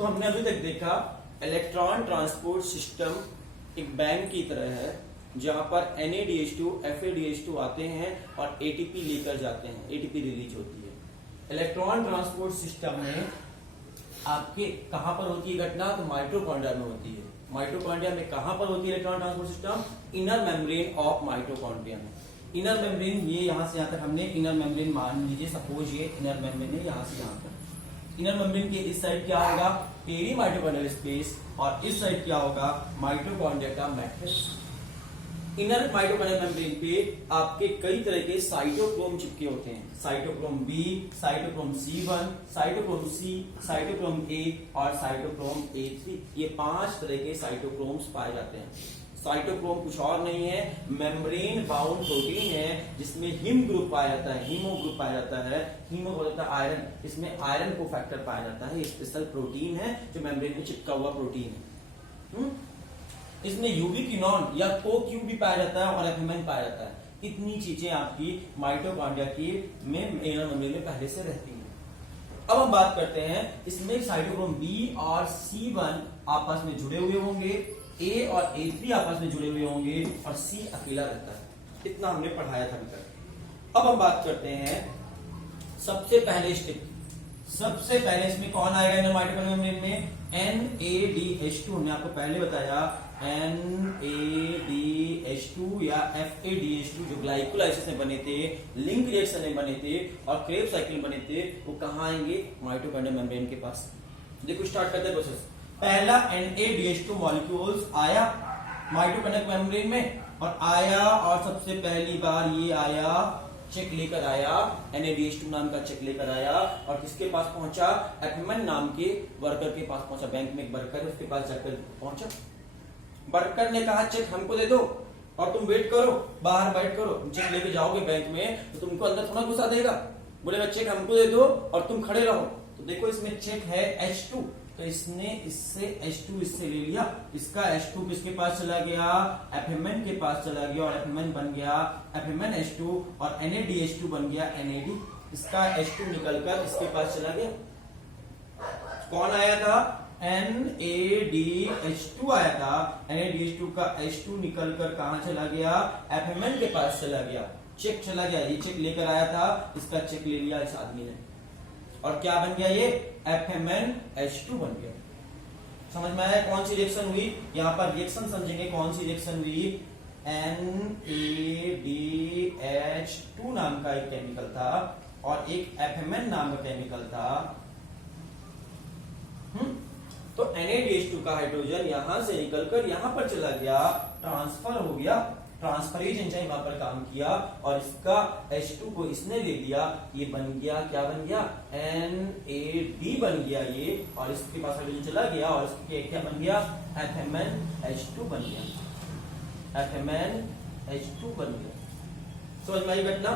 तो हमने अभी तक देखा इलेक्ट्रॉन ट्रांसपोर्ट सिस्टम एक बैंक की तरह है जहां पर NADH2 FADH2 आते हैं और ATP लेकर जाते हैं, ATP रिलीज होती है। इलेक्ट्रॉन ट्रांसपोर्ट सिस्टम में आपके कहां पर होती है घटना? तो माइटोकॉन्ड्रिया में होती है। माइटोकॉन्ड्रिया में कहां पर होती है electron transport system? Inner membrane of mitochondria में। इनर मेम्ब्रेन, ये यहां से यहां तक हमने इनर मेम्ब्रेन मान लीजिए, सपोज ये इनर मेम्ब्रेन है यहां से यहां तक। इनर मेम्ब्रेन के इस साइड क्या होगा? पेरी माइटोकॉन्ड्रियल स्पेस, और इस साइड क्या होगा? माइटोकॉन्ड्रिया का मैट्रिक्स। इनर माइटोकॉन्ड्रियल मेम्ब्रेन पे आपके कई तरह के साइटोक्रोम चिपके होते हैं। Cytochrome B, cytochrome C1, cytochrome C, cytochrome A और साइटोक्रोम A3। ये 5 तरह के साइटोक्रोम्स पाए जाते हैं। साइटोक्रोम कुछ और नहीं है, मेम्ब्रेन बाउंड प्रोटीन है जिसमें हिम ग्रुप पाया जाता है, हीमो ग्रुप पाया जाता है। हीमो होता है आयरन, इसमें आयरन को फैक्टर पाया जाता है। स्पेशल प्रोटीन है जो मेम्ब्रेन में चिपका हुआ प्रोटीन है। इसमें यूबिक्विनोन या कोक्यू भी पाया जाता है और एफएमएन पाया जाता है। इतनी चीजें आपकी माइटोकॉन्ड्रिया की में इनर मेम्ब्रेन में पहले से रहती हैं। अब हम बात करते हैं, इसमें साइटोक्रोम बी और C1 आपस में जुड़े हुए होंगे, A और A3 आपस में जुड़े हुए होंगे और C अकेला रहता है। इतना हमने पढ़ाया था अभी तक। अब हम बात करते हैं सबसे पहले स्टेप। सबसे पहले इसमें कौन आएगा इनर माइटोकॉन्ड्रियल मेम्ब्रेन में? NADH2। हमने आपको पहले बताया NADH2 या FADH2 जो ग्लाइकोलाइसिस में बने थे, लिंक रिएक्शन में बने थे और क्रेब्स साइकिल में बने थे, वो कहां आएंगे? माइटोकॉन्ड्रियल मेम्ब्रेन के पास। देखो स्टार्ट करते हैं प्रोसेस। पहला NADH2 मॉलिक्यूल्स आया माइटोकॉन्ड्रियल मेम्ब्रेन में और आया, और सबसे पहली बार ये आया, चेक लेकर आया, NADH2 नाम का चेक लेकर आया और किसके पास पहुंचा? एफएमएन नाम के वर्कर के पास पहुंचा। बैंक में एक वर्कर है, उसके पास जाकर पहुंचा। वर्कर ने कहा चेक हमको दे दो और तुम वेट करो, बाहर वेट करो। तुम चेक लेके जाओगे बैंक में तो तुमको अंदर थोड़ा घुसा देगा, बोलेगा चेक हमको दे दो और तुम खड़े रहो। तो देखो इसमें चेक है H2, तो इसने इससे H2 इससे ले लिया। इसका H2 किसके पास चला गया? एफएमएन के पास चला गया और एफएमएन बन गया एफएमएन H2 और NADH2 बन गया NAD। इसका H2 निकलकर इसके पास चला गया। कौन आया था? NADH2 आया था। NADH2 का H2 निकलकर कहां चला गया? एफएमएन के पास चला गया। चेक चला गया, ये चेक लेकर आया था, इसका चेक ले लिया इस आदमी ने और क्या बन गया? ये एफएमएन H2 बन गया। समझ में आया कौन सी रिएक्शन हुई? यहां पर रिएक्शन समझेंगे कौन सी रिएक्शन हुई। NADH2 नाम का एक केमिकल था और एक एफएमएन नाम का केमिकल था। तो NADH2 का हाइड्रोजन यहां से निकलकर यहां पर चला गया, ट्रांसफर हो गया। ट्रांसफरेज एंजाइम वहां पर काम किया और इसका H2 को इसने ले लिया। ये बन गया, क्या बन गया? NAD बन गया ये, और इसके पास हाइड्रोजन चला गया और इसके क्या बन गया? एफएमएन H2 बन गया। एफएमएन H2 बन गया। समझ में आई घटना?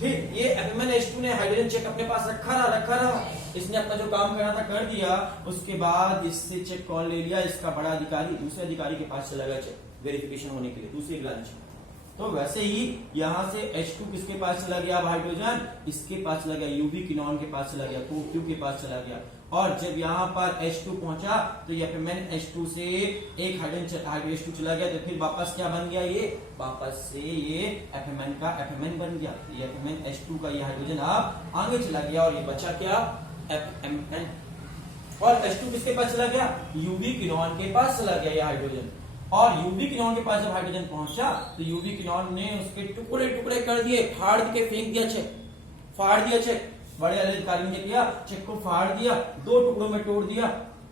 फिर ये एफएमएन H2 ने हाइड्रोजन चेक अपने पास रखा रहा। इसने अपना जो काम करना था कर दिया। उसके बाद इससे चेक कॉल ले लिया, इसका बड़ा अधिकारी दूसरे अधिकारी के पास चला गया चेक वेरिफिकेशन होने के लिए, दूसरी ब्रांच। तो वैसे ही यहां से H2 किसके पास चला गया? हाइड्रोजन इसके पास चला गया, यूबिक्विनोन के पास चला गया, कोक्यू के पास चला गया। और जब यहां पर H2 पहुंचा तो ये एफएमएन H2 से एक हाइड्रोजन H2 चला गया, तो फिर वापस क्या बन गया? ये वापस से ये एफएमएन का एफएमएन बन गया। ये एफएमएन H2 का ये हाइड्रोजन आप आगे चला गया और ये बचा क्या? एफएमएन। और H2 किसके पास चला गया? यूबिक्विनोन के पास चला गया ये हाइड्रोजन। और यूबिक्विनोन के पास जब हाइड्रोजन पहुंचा तो यूबिक्विनोन ने उसके टुकड़े टुकड़े कर दिए, फाड़ के फेंक दिया चेक, फाड़ दिया चेक। बड़े अधिकारी ने किया, चेक को फाड़ दिया, 2 टुकड़ों में तोड़ दिया।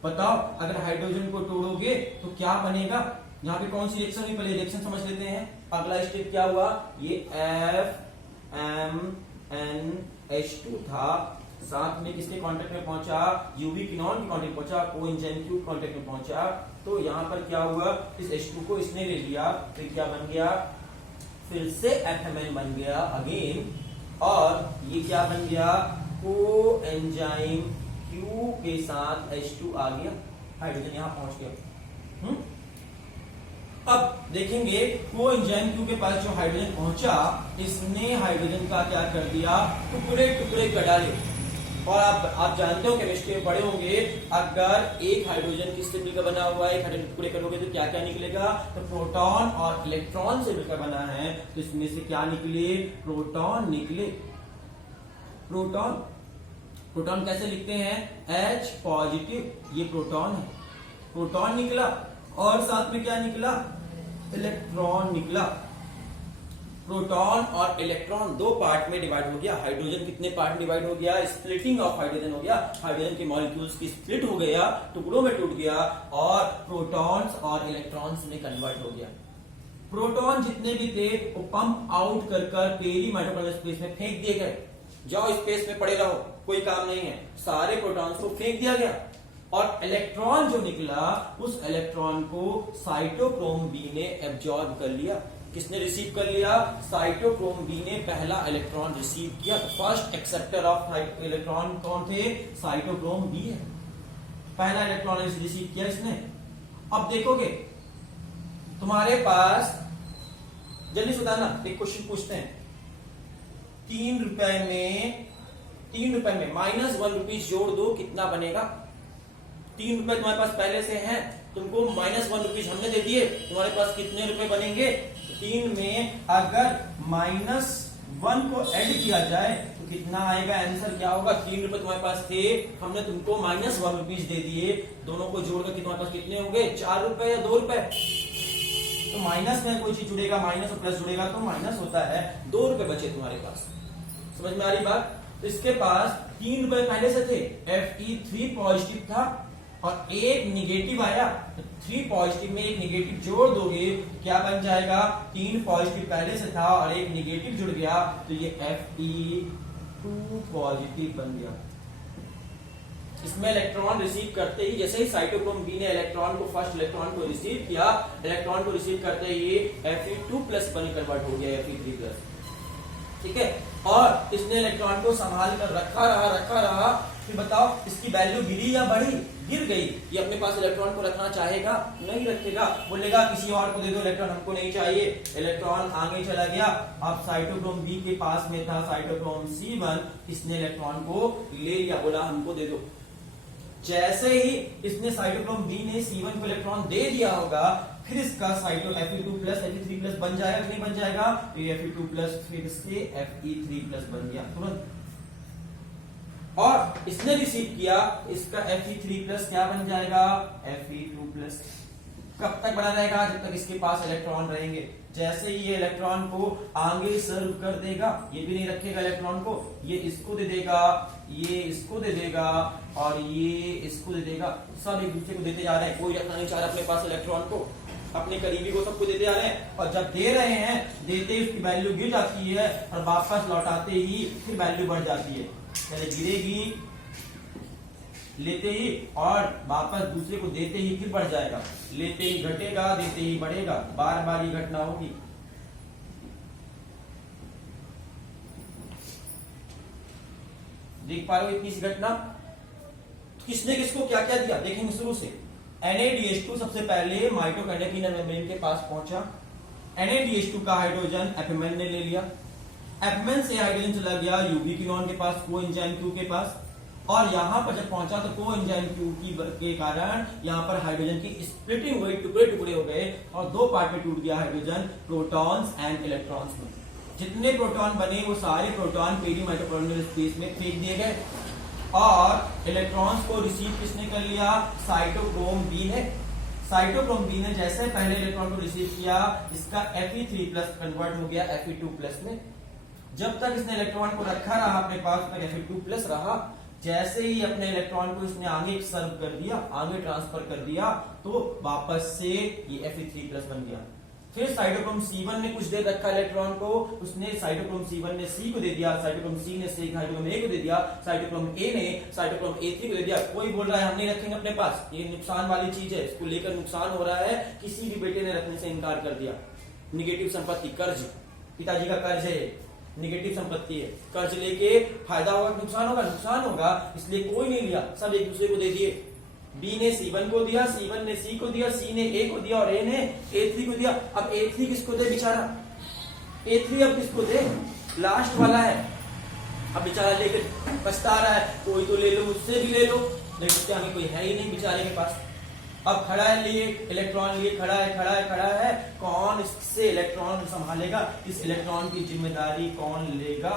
बताओ अगर हाइड्रोजन को तोड़ोगे तो क्या बनेगा? यहाँ पे कौन सी रिएक्शन हुई? पहले रिएक्शन समझ लेते हैं। अगला स्टेप क्या हुआ? ये एफएमएन H2 था, साथ में किसके कांटेक्ट में पहुंचा? यूबिक्विनोन के कांटेक्ट में पहुंचा, कोएंजाइम के कांटेक्ट में पहुंचा। तो यहां पर क्या हुआ? इस H2 को इसने ले लिया, फिर क्या बन गया? फिर से एफएमएन बन गया अगेन, और ये क्या बन गया? कोएंजाइम Q के साथ H2 आ गया, हाइड्रोजन यहां पहुंच गया। अब देखेंगे कोएंजाइम Q के पास जो हाइड्रोजन पहुंचा, इसने हाइड्रोजन का क्या कर दिया? टुकड़े टुकड़े कर डाले और आप जानते हो केमिस्ट्री में पढ़े होंगे, अगर एक हाइड्रोजन किससे मिलकर बना हुआ है, एक हाइड्रोजन टुकड़े करोगे तो क्या क्या निकलेगा, तो प्रोटॉन और इलेक्ट्रॉन से मिलकर बना है, तो इसमें से क्या निकले, प्रोटॉन निकले। प्रोटॉन कैसे लिखते हैं, H पॉजिटिव, ये प्रोटॉन है, प्रोटॉन निकला, और साथ में क्या निकला, इलेक्ट्रॉन निकला। प्रोटॉन और इलेक्ट्रॉन दो पार्ट में डिवाइड हो गया। हाइड्रोजन कितने पार्ट में डिवाइड हो गया, स्प्लिटिंग ऑफ हाइड्रोजन हो गया, हाइड्रोजन के मॉलिक्यूल्स की स्प्लिट हो गया, टुकड़ों में टूट गया, और प्रोटॉन्स और इलेक्ट्रॉन्स में कन्वर्ट हो गया। प्रोटॉन जितने भी थे वो पंप आउट कर पेरी माइटोकॉन्ड्रियल स्पेस में फेंक दिए गए, जाओ स्पेस में पड़े रहो, कोई काम नहीं है, सारे प्रोटॉन्स को फेंक दिया गया। और इलेक्ट्रॉन जो निकला, उस इलेक्ट्रॉन को साइटोक्रोम बी ने एब्जॉर्ब कर लिया। किसने रिसीव कर लिया, साइटोक्रोम बी ने पहला इलेक्ट्रॉन रिसीव किया। फर्स्ट एक्सेप्टर ऑफ इलेक्ट्रॉन कौन थे, साइटोक्रोम बी है, पहला इलेक्ट्रॉन रिसीव किया इसने। अब देखोगे तुम्हारे पास, जल्दी से बताना, एक क्वेश्चन पूछते हैं, 3 रुपए में -1 जोड़ दो, कितना बनेगा। 3 रुपए तुम्हारे पास पहले से हैं, तुमको -1 हमने दे दिए, तुम्हारे पास कितने रुपए बनेंगे, 3 में अगर -1 को ऐड किया जाए तो कितना आएगा, आंसर क्या होगा। 3 रुपए तुम्हारे पास थे, हमने तुमको -1 दे दिए, दोनों को जोड़कर तुम्हारे पास कितने होंगे, 4 रुपए या 2 रुपए। तो माइनस में कोई चीज जुड़ेगा, माइनस और प्लस जुड़ेगा तो माइनस होता है, 2 रुपए बचे तुम्हारे पास। समझ में आ रही बात। तो इसके पास 3 रुपए पहले से थे, Fe3 पॉजिटिव था और एक निगेटिव आया, तो 3 पॉजिटिव में एक निगेटिव जोड़ दोगे क्या बन जाएगा, 3 पॉजिटिव पहले से था और एक निगेटिव जुड़ गया, तो ये Fe2 पॉजिटिव बन गया। इसमें इलेक्ट्रॉन रिसीव करते ही, जैसे ही साइटोक्रोम बी ने इलेक्ट्रॉन को, फर्स्ट इलेक्ट्रॉन को रिसीव किया, इलेक्ट्रॉन को रिसीव करते ही Fe2+ बन कन्वर्ट हो गया Fe3+, ठीक है। और इसने इलेक्ट्रॉन को संभाल कर रखा रहा, फिर बताओ इसकी वैल्यू गिरी या बढ़ी, गिर गई। ये अपने पास इलेक्ट्रॉन को रखना चाहेगा, नहीं रखेगा, बोलेगा किसी और को दे दो इलेक्ट्रॉन, हमको नहीं चाहिए। इलेक्ट्रॉन आगे चला गया, अब साइटोक्रोम बी के पास में था साइटोक्रोम C1, इसने इलेक्ट्रॉन को ले लिया, बोला हमको दे दो। जैसे ही इसने साइटोक्रोम बी ने C1 को इलेक्ट्रॉन दे दिया होगा, फिर इसका साइटो Fe2+ Fe3+ बन जाएगा कि नहीं बन जाएगा, तो ये Fe2+ फिर से Fe3+ बन गया तुरंत। और इसने रिसीव किया, इसका Fe3+ क्या बन जाएगा, Fe2+। कब तक बना रहेगा, जब तक इसके पास इलेक्ट्रॉन रहेंगे। जैसे ही ये इलेक्ट्रॉन को आगे सर्व कर देगा, ये भी नहीं रखेगा इलेक्ट्रॉन को, ये इसको दे देगा, ये इसको दे देगा और ये इसको दे देगा, सब एक दूसरे को देते जा रहे हैं, कोई रखना नहीं चाह रहा अपने पास इलेक्ट्रॉन को, अपने करीबी को सबको देते जा रहे हैं। और जब दे रहे हैं, देते ही उसकी वैल्यू गिर जाती है और वापस लौटाते ही फिर वैल्यू बढ़ जाती है, पहले गिरेगी लेते ही और वापस दूसरे को देते ही फिर बढ़ जाएगा, लेते ही घटेगा, देते ही बढ़ेगा, बार बार ये घटना होगी। देख पा रहे हो इतनी घटना। किसने किसको क्या क्या दिया, देखेंगे शुरू से। NaDH2 सबसे पहले माइटोकॉन्ड्रिया की मेम्ब्रेन के पास पहुंचा, NaDH2 का हाइड्रोजन एपिमेन ने ले लिया, एपिमेन से हाइड्रोजन चला गया यूबिक्विनोन के पास, कोएंजाइम Q के पास, और यहां पर जब पहुंचा तो कोएंजाइम Q के कारण यहां पर हाइड्रोजन की स्प्लिटिंग हुई, टुकड़े टुकड़े हो गए और दो पार्ट में टूट गया हाइड्रोजन, प्रोटॉन्स एंड इलेक्ट्रॉन्स में। जितने प्रोटॉन बने वो सारे प्रोटॉन पेरी माइटोकॉन्ड्रियल स्पेस में फेंक दिए गए और इलेक्ट्रॉन्स को रिसीव किसने कर लिया, साइटोक्रोम बी ने। साइटोक्रोम बी ने जैसे पहले इलेक्ट्रॉन को रिसीव किया, इसका Fe3+ कन्वर्ट हो गया Fe2+ में। जब तक इसने इलेक्ट्रॉन को रखा रहा अपने पास, तक Fe2+ रहा। जैसे ही अपने इलेक्ट्रॉन को इसने आगे सर्व कर दिया, आगे ट्रांसफर कर दिया, तो वापस से ये Fe3+ बन गया। फिर साइटोक्रोम C1 ने कुछ देर रखा इलेक्ट्रॉन को, उसने साइटोक्रोम C1 ने C को दे दिया, साइटोक्रोम C ने साइटोक्रोम A को दे दिया, साइटोक्रोम A ने साइटोक्रोम A3 को दे दिया। कोई बोल रहा है हम नहीं रखेंगे अपने पास, ये नुकसान वाली चीज है, इसको लेकर नुकसान हो रहा है, किसी भी बेटे ने रखने से इनकार कर दिया। निगेटिव संपत्ति, कर्ज, पिताजी का कर्ज है, निगेटिव संपत्ति है, कर्ज लेके फायदा होगा नुकसान होगा, नुकसान होगा, इसलिए कोई नहीं लिया, सब एक दूसरे को दे दिए। B ने C1 को दिया, C1 ने C को दिया, C ने A को दिया और A ने A3 को दिया। अब A3 किसको दे बेचारा, A3 अब किसको दे, लास्ट वाला है, अब बेचारा लेके पछता रहा है, कोई तो ले लो, मुझसे भी ले लो, लेकिन क्या कोई है ही नहीं बेचारे के पास। अब खड़ा है, लिए इलेक्ट्रॉन लिए खड़ा है, कौन इससे इलेक्ट्रॉन संभालेगा, इस इलेक्ट्रॉन की जिम्मेदारी कौन लेगा?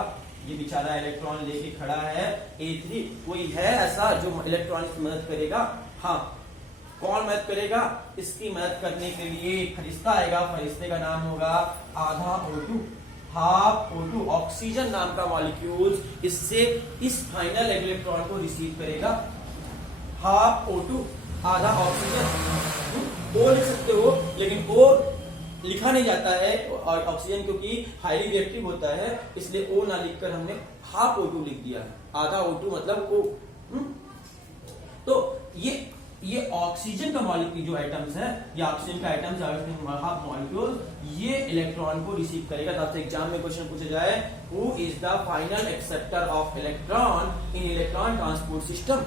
ये बेचारा इलेक्ट्रॉन लेके खड़ा है A3, कोई है ऐसा जो इलेक्ट्रॉन की मदद करेगा? हाँ, कौन मदद करेगा? इसकी मदद करने के लिए एक फरिश्ता आएगा, फरिश्ते का नाम होगा आधा O2, हाफ O2, ऑक्सीजन नाम का मॉलिक्यूल इससे इस फाइनल इलेक्ट्रॉन को रिसीव करेगा। हाफ O2 आधा ऑक्सीजन, O लिख सकते हो, लेकिन O लिखा नहीं जाता है और ऑक्सीजन क्योंकि हाईली रिएक्टिव होता है, इसलिए O ना लिखकर हमने हाफ O2 लिख दिया। आधा O2 मतलब O। तो ये ऑक्सीजन का मॉलिक्यूल जो एटम्स है, ये ऑक्सीजन का एटम्स हाफ मॉलिक्यूल, ये इलेक्ट्रॉन को रिसीव करेगा। तो आपसे एग्जाम में क्वेश्चन पूछा जाए, who is the final acceptor of electron in electron transport system?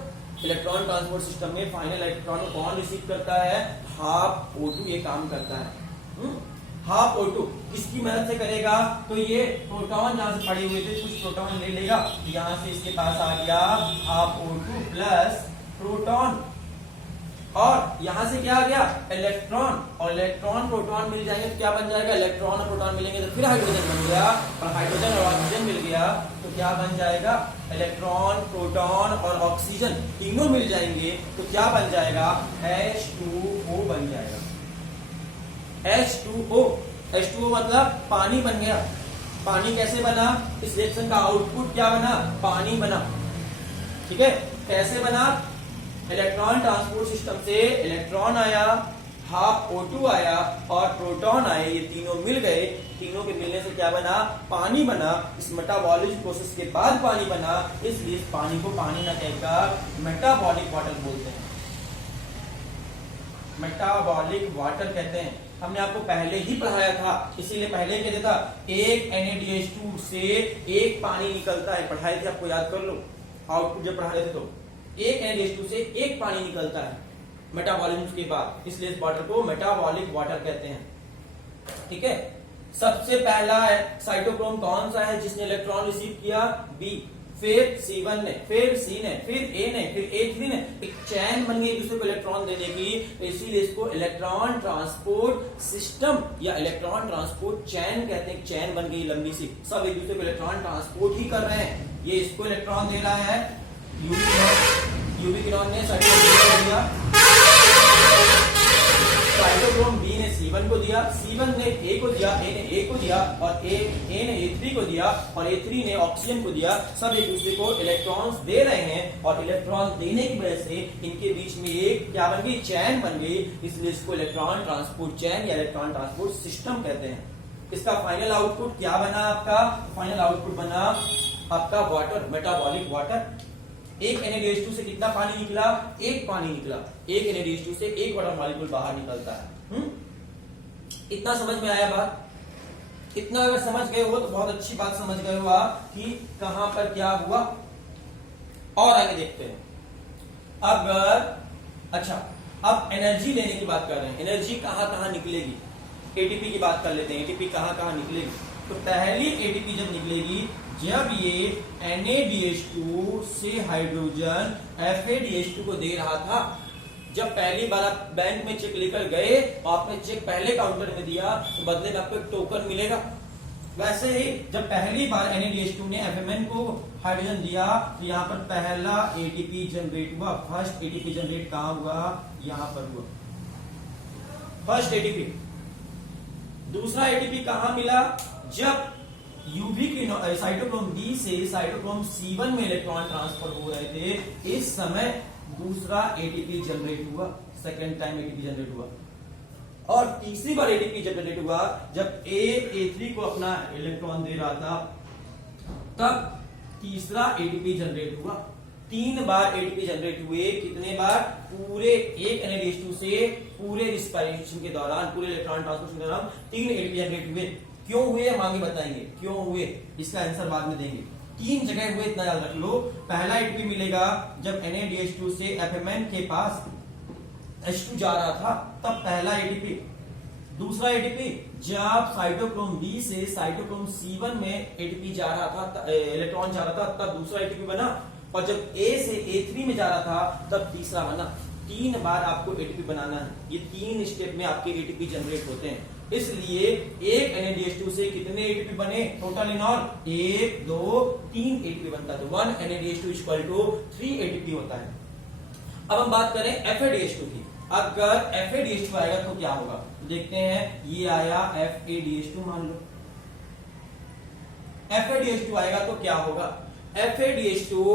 Electron transport system में फाइनल इलेक्ट्रॉन को कौन रिसीव करता है? हाफ O2 ये काम करता है। हाफ O2 किसकी मदद से करेगा? तो ये प्रोटॉन जहां से पड़े हुए थे, कुछ प्रोटॉन ले लेगा, यहां से इसके पास आ गया हाफ O2 प्लस प्रोटॉन, और यहां से क्या आ गया? इलेक्ट्रॉन, और इलेक्ट्रॉन प्रोटॉन मिल जाएंगे तो क्या बन जाएगा? इलेक्ट्रॉन और प्रोटॉन मिलेंगे तो फिर हाइड्रोजन बन गया, और हाइड्रोजन और ऑक्सीजन मिल गया तो क्या बन जाएगा? इलेक्ट्रॉन, प्रोटॉन और ऑक्सीजन तीनों मिल जाएंगे तो क्या बन जाएगा? H2O बन जाएगा। H2O मतलब पानी बन गया। पानी कैसे बना? इस रिएक्शन का आउटपुट क्या बना? पानी बना। ठीक है, कैसे बना? इलेक्ट्रॉन ट्रांसपोर्ट सिस्टम से इलेक्ट्रॉन आया, हाफ O2 आया और प्रोटॉन आए, ये तीनों मिल गए, तीनों के मिलने से क्या बना? पानी बना। इस मेटाबॉलिक प्रोसेस के बाद पानी बना, इसलिए इस पानी को पानी न कहकर मेटाबॉलिक वाटर बोलते हैं। मेटाबॉलिक वाटर कहते हैं। हमने आपको पहले ही पढ़ाया था, इसीलिए पहले कहते था एक NaDH2 से एक पानी निकलता है, पढ़ाई थी आपको, याद कर लो आउटपुट जब पढ़ा रहे थे तो। एक NaDH2 से एक पानी निकलता है मेटाबॉलिज्म के बाद, इसलिए इस वाटर को मेटाबॉलिक वाटर कहते हैं। ठीक है, सबसे पहला साइटोक्रोम कौन सा है जिसने इलेक्ट्रॉन रिसीव किया? B, फिर C1 ने, फिर C ने, फिर A ने, फिर A3 ने। एक चैन बन गई एक दूसरे को इलेक्ट्रॉन देने की, तो इसीलिए इसको इलेक्ट्रॉन ट्रांसपोर्ट सिस्टम या इलेक्ट्रॉन ट्रांसपोर्ट चैन कहते हैं। चैन बन गई लंबी सी, सब एक दूसरे को इलेक्ट्रॉन ट्रांसपोर्ट ही कर रहे हैं। ये इसको इलेक्ट्रॉन दे रहा है, यूवी किरण ने साइटोक्रोम दिया, साइटोक्रोम B ने C1 को दिया, C1 ने A को दिया, A ने A को दिया, और A ने A3 को दिया, और A3 ने ऑक्सीजन को दिया। सब एक दूसरे को इलेक्ट्रॉन्स दे रहे हैं, और इलेक्ट्रॉन देने की वजह से इनके बीच में एक क्या बन गई? चैन बन गई, इसलिए इसको इलेक्ट्रॉन ट्रांसपोर्ट चैन या इलेक्ट्रॉन ट्रांसपोर्ट सिस्टम कहते हैं। इसका फाइनल आउटपुट क्या बना? आपका फाइनल आउटपुट बना आपका वाटर, मेटाबॉलिक वाटर। एक NaDH2 से कितना पानी निकला? एक पानी निकला। एक NaDH2 से एक वाटर मॉलिक्यूल बाहर निकलता है। इतना समझ में आया बात? इतना अगर समझ गए हो तो बहुत अच्छी बात समझ गए हो आप कि कहां पर क्या हुआ। और आगे देखते हैं। अच्छा, अब एनर्जी लेने की बात कर रहे हैं। एनर्जी कहां कहां निकलेगी? एटीपी की बात कर लेते हैं। एटीपी कहां कहां निकलेगी? तो पहली एटीपी जब निकलेगी जब ये NaDH2 से हाइड्रोजन FADH2 को दे रहा था। जब पहली बार आप बैंक में चेक लेकर गए और आपने चेक पहले काउंटर में दिया तो बदले में आपको एक टोकन मिलेगा। वैसे ही जब पहली बार NaDH2 ने FMN को हाइड्रोजन दिया तो यहाँ पर पहला ATP जनरेट हुआ। फर्स्ट ATP जनरेट कहाँ हुआ? यहाँ पर हुआ फर्स्ट ATP। दूसरा ATP कहाँ मिला? जब यूवी की साइटोक्रोम B से साइटोक्रोम C1 में इलेक्ट्रॉन ट्रांसफर हो रहे थे, इस समय दूसरा ATP जनरेट हुआ, सेकेंड टाइम ATP जनरेट हुआ। और तीसरी बार ATP जनरेट हुआ जब A3 को अपना इलेक्ट्रॉन दे रहा था, तब तीसरा ATP जनरेट हुआ। 3 बार ATP जनरेट हुए। कितने बार? पूरे एक NaDH2 से पूरे रिस्पायरेशन के दौरान, पूरे इलेक्ट्रॉन ट्रांसपोर्ट के दौरान 3 ATP जनरेट हुए। क्यों हुए हम आगे बताएंगे, क्यों हुए इसका आंसर बाद में देंगे। 3 जगह हुए, इतना याद रख लो। पहला ATP मिलेगा जब NaDH2 से FMN के पास H2 जा रहा था, तब पहला ATP। दूसरा एटीपी, जब साइटोक्रोम बी से साइटोक्रोम C1 में एटीपी जा रहा था, इलेक्ट्रॉन जा रहा था, तब दूसरा एटीपी बना, और जब A से A3 में जा रहा था तब तीसरा बना। 3 बार आपको एटीपी बनाना है। ये 3 स्टेप में आपके एटीपी जनरेट होते हैं। इसलिए एक NADH2 से कितने एटीपी बने टोटल इन ऑल? 1 2 3 एटीपी बनता है। तो 1 NADH2 इक्वल टू 3 एटीपी होता है। अब हम बात करें FADH2 की। अगर FADH2 आएगा तो क्या होगा? देखते हैं, ये आया FADH2, मान लो FADH2 आएगा तो क्या होगा? FADH2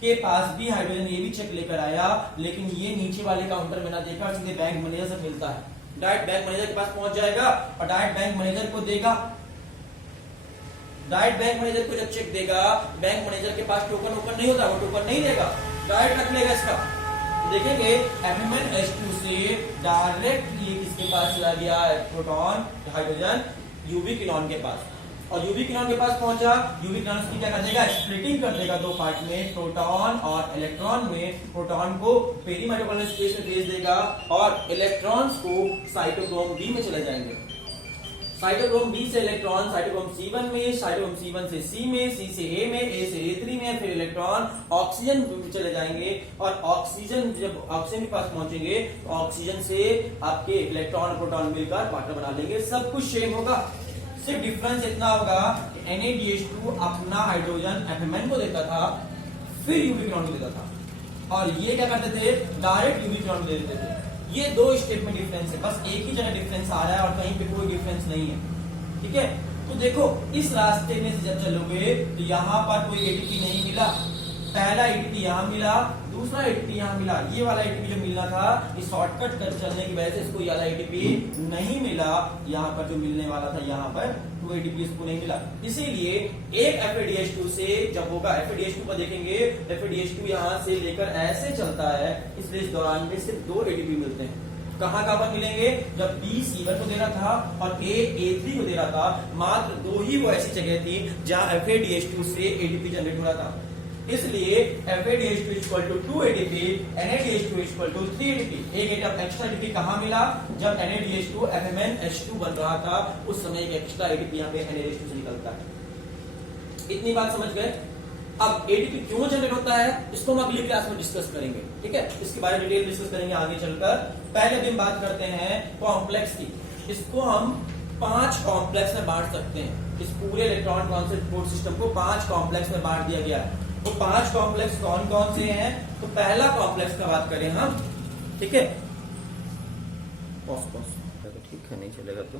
के पास भी हाइड्रोजन, ये भी चेक लेकर आया, लेकिन ये नीचे वाले काउंटर में ना देखा, सीधे बैंक मैनेजर से मिलता है। डायरेक्ट बैंक मैनेजर के पास पहुंच जाएगा और डायरेक्ट बैंक मैनेजर को देगा। डायरेक्ट बैंक मैनेजर को जब चेक देगा, बैंक मैनेजर के पास टोकन ओपन नहीं होता, वो टोकन नहीं देगा, डायरेक्ट रख लेगा इसका। देखेंगे FMnH2 से डायरेक्ट ये किसके पास चला गया? प्रोटॉन हाइड्रोजन यूवी किनॉन के पास, और यूवी किनॉन के पास पहुंचा। यूवी किनॉन की क्या कर देगा? स्प्लिटिंग कर देगा 2 पार्ट में, प्रोटॉन और इलेक्ट्रॉन में। प्रोटॉन को पेरीमाइटोकॉन्ड्रियल स्पेस में भेज देगा और इलेक्ट्रॉन्स को साइटोक्रोम बी में चले जाएंगे। साइटोक्रोम बी से इलेक्ट्रॉन साइटोक्रोम C1 में, साइटोक्रोम C1 से C में, C से A में, A से A3 में, फिर इलेक्ट्रॉन ऑक्सीजन में चले जाएंगे, और ऑक्सीजन जब ऑक्सीजन के पास पहुंचेंगे तो ऑक्सीजन से आपके इलेक्ट्रॉन और प्रोटॉन मिलकर पार्टनर बना लेंगे। सब कुछ सेम होगा, सिर्फ डिफरेंस इतना होगा कि NADH2 अपना हाइड्रोजन FMN को देता था, फिर यूवी किनॉन को देता था, और ये क्या करते थे? डायरेक्ट यूवी किनॉन को दे देते थे। ये 2 स्टेप में डिफरेंस है, बस एक ही जगह डिफरेंस आ रहा है और कहीं पे कोई डिफरेंस नहीं है। ठीक है, तो देखो इस रास्ते में से जब चलोगे तो यहाँ पर कोई एटीपी नहीं मिला। पहला एटीपी यहाँ मिला, दूसरा एटीपी यहाँ मिला। ये वाला एटीपी जो मिलना था, इस शॉर्टकट कर चलने की वजह से इसको ये वाला एटीपी नहीं मिला। यहाँ पर जो मिलने वाला था, यहाँ पर 2 एटीपी इसको नहीं मिला। इसीलिए एक FADH2 से जब होगा, FADH2 को देखेंगे, FADH2 यहाँ से लेकर ऐसे चलता है, इसलिए इस दौरान में सिर्फ 2 एटीपी मिलते हैं। कहां कहां पर मिलेंगे? जब B C1 को दे रहा था और A A3 को दे रहा था, मात्र 2 ही वो ऐसी जगह थी जहां FADH2 से एटीपी जनरेट हो रहा था। इसलिए FADH2 equal to 2 ATP, NADH2 equal to 3 ATP। एक एक्स्ट्रा एटीपी कहां मिला? जब NADH2 FMnH2 बन रहा था, उस समय एक एक्स्ट्रा एटीपी यहाँ पे NADH2 से निकलता है। इतनी बात समझ गए? अब एटीपी क्यों जनरेट होता है, इसको हम अगली क्लास में डिस्कस करेंगे। ठीक है, इसके बारे में डिटेल डिस्कस करेंगे आगे चलकर। पहले दिन बात करते हैं कॉम्प्लेक्स की। इसको हम 5 कॉम्प्लेक्स में बांट सकते हैं। इस पूरे इलेक्ट्रॉन ट्रांसपोर्ट सिस्टम को 5 कॉम्प्लेक्स में बांट दिया गया है। तो 5 कॉम्प्लेक्स कौन कौन से हैं? तो पहला कॉम्प्लेक्स का बात करें हम। ठीक है, ठीक है, नहीं चलेगा तो